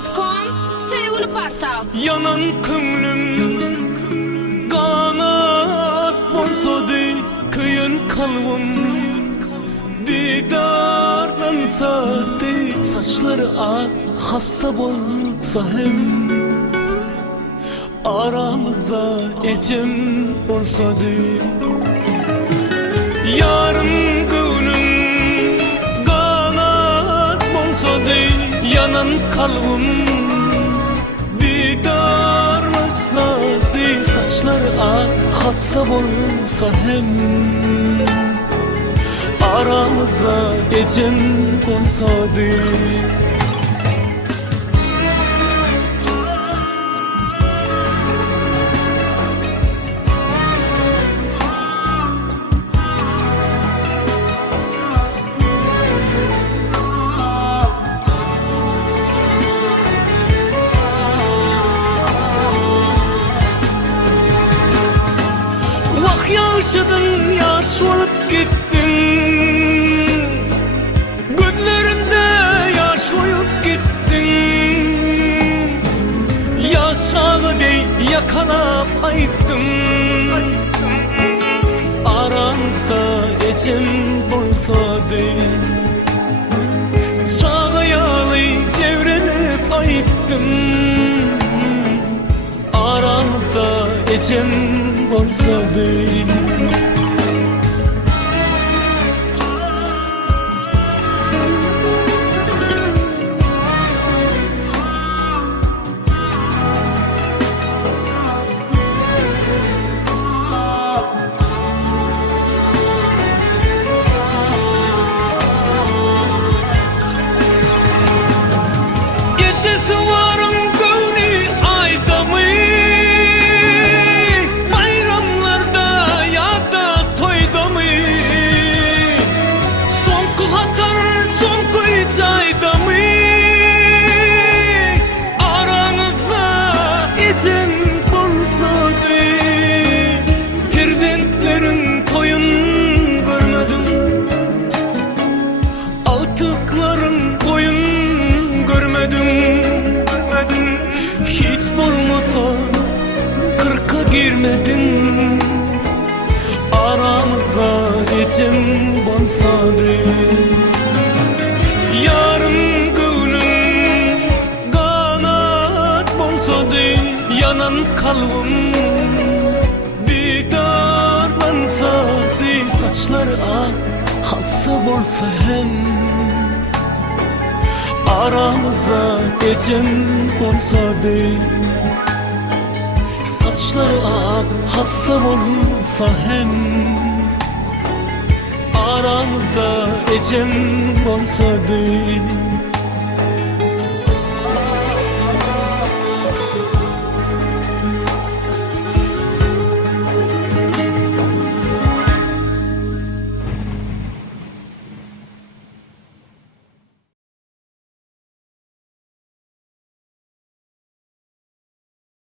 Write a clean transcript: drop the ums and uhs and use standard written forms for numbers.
gmail.com sevgili partav. Yanan könglim kanat bolsady, kıyın kalbim didarlansady. Saçları ak hassa bolsa hem aramızda ecem bolsady. Yarın günüm kanat bolsady, yanan kalbim didarlaşsady. Saçları ak hassa bolsa hem aramızda ecem bolsady. Yaşadın, yaş olup gittin, gözlerinde yaş koyup gittin. Yaşağı dey yakalap ayıttın, aranızda ecem bolsady. Çağıyalı çevrenip ayıttın, aranızda ecem bolsady. Gecesi varım gönlü aydamı, bayramlarda ya da toyda mı? Sonku hatan sonku icayda mı? Aranızda ecem bolsady. Pirdentlerin toyun görmedim, altıkların boyun görmedim. Hiç olmasa 40'a girmedin, aramıza ecem bolsady. Yarın günüm kanat bolsady, yanan kalbim didarlansady. Saçları ak hassa bolsa hem aramızda ecem bolsady. Saçları ak hassa bolsa hem aramızda ecem bolsady.